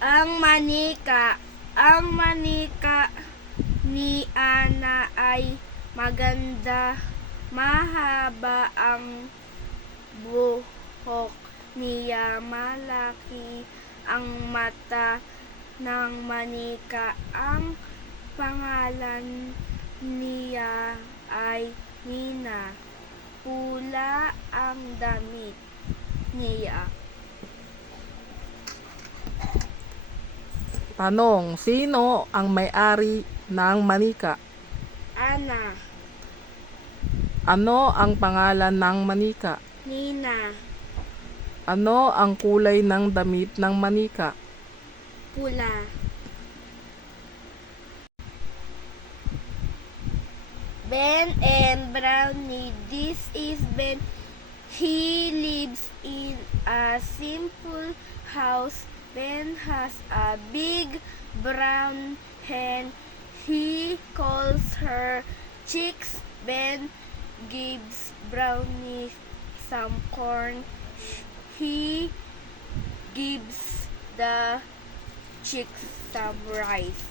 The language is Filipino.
Ang manika ni Ana ay maganda. Mahaba ang buhok niya, malaki ang mata ng manika. Ang pangalan niya ay Nina. Pula ang damit niya. Tanong, sino ang may-ari ng manika? Ana, Ano ang pangalan ng manika? Nina, Ano ang kulay ng damit ng manika? pula. Ben and Brownie. This is Ben. He lives in a simple house. Ben has a big brown hen. He calls her Chicks. Ben gives Brownie some corn. He gives the chicks some rice.